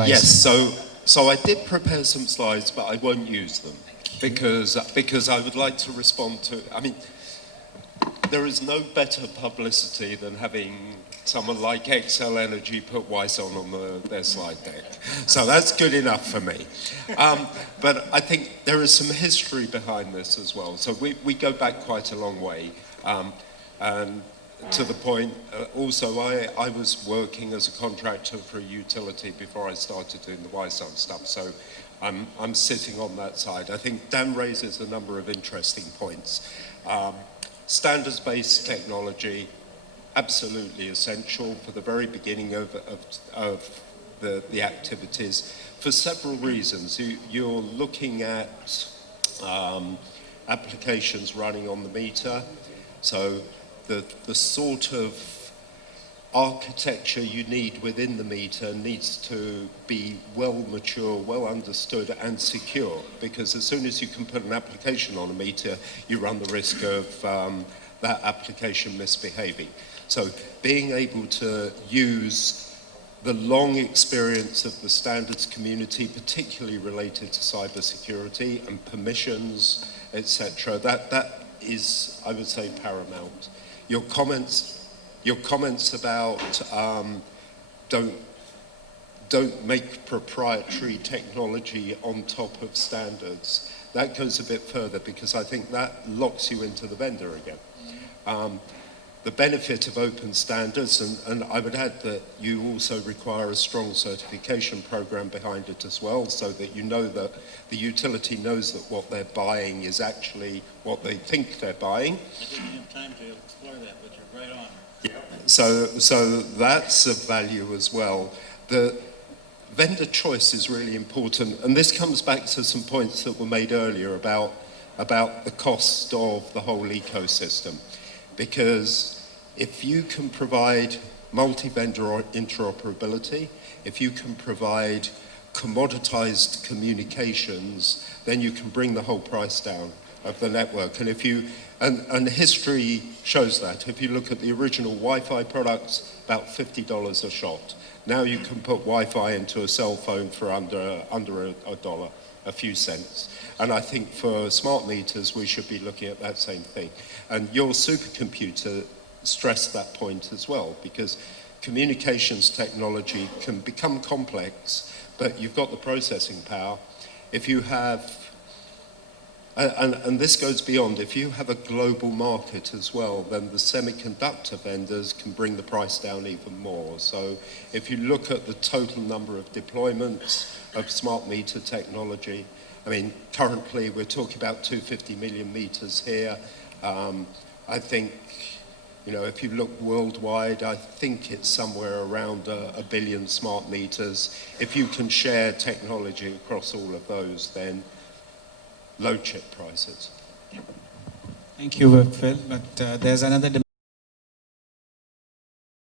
advice. Yes, so I did prepare some slides, but I won't use them because I would like to respond to, I mean, there is no better publicity than having someone like Xcel Energy put Wyson on their slide deck. So that's good enough for me. But I think there is some history behind this as well. So we go back quite a long way. And to the point, also I was working as a contractor for a utility before I started doing the Wyson stuff. So I'm sitting on that side. I think Dan raises a number of interesting points. Standards-based technology, absolutely essential for the very beginning of the activities for several reasons. You're looking at applications running on the meter, so the sort of architecture you need within the meter needs to be well mature, well understood and secure, because as soon as you can put an application on a meter, you run the risk of that application misbehaving. So being able to use the long experience of the standards community, particularly related to cybersecurity and permissions, etc., that is, I would say, paramount. Your comments about don't make proprietary technology on top of standards, that goes a bit further because I think that locks you into the vendor again. The benefit of open standards, and I would add that you also require a strong certification program behind it as well, so that you know that the utility knows that what they're buying is actually what they think they're buying. I didn't have time to explore that, but you're right on. Yeah. So that's of value as well. The vendor choice is really important, and this comes back to some points that were made earlier about the cost of the whole ecosystem. Because if you can provide multi-vendor interoperability, if you can provide commoditized communications, then you can bring the whole price down of the network. And if you, and history shows that. If you look at the original Wi-Fi products, about $50 a shot. Now you can put Wi-Fi into a cell phone for under a dollar, a few cents. And I think for smart meters, we should be looking at that same thing. And your supercomputer stressed that point as well, because communications technology can become complex, but you've got the processing power. If you have, and this goes beyond, if you have a global market as well, then the semiconductor vendors can bring the price down even more. So if you look at the total number of deployments of smart meter technology, I mean, currently we're talking about 250 million meters here. I think, you know, if you look worldwide, I think it's somewhere around a billion smart meters. If you can share technology across all of those, then low chip prices. Thank you, Phil. But there's another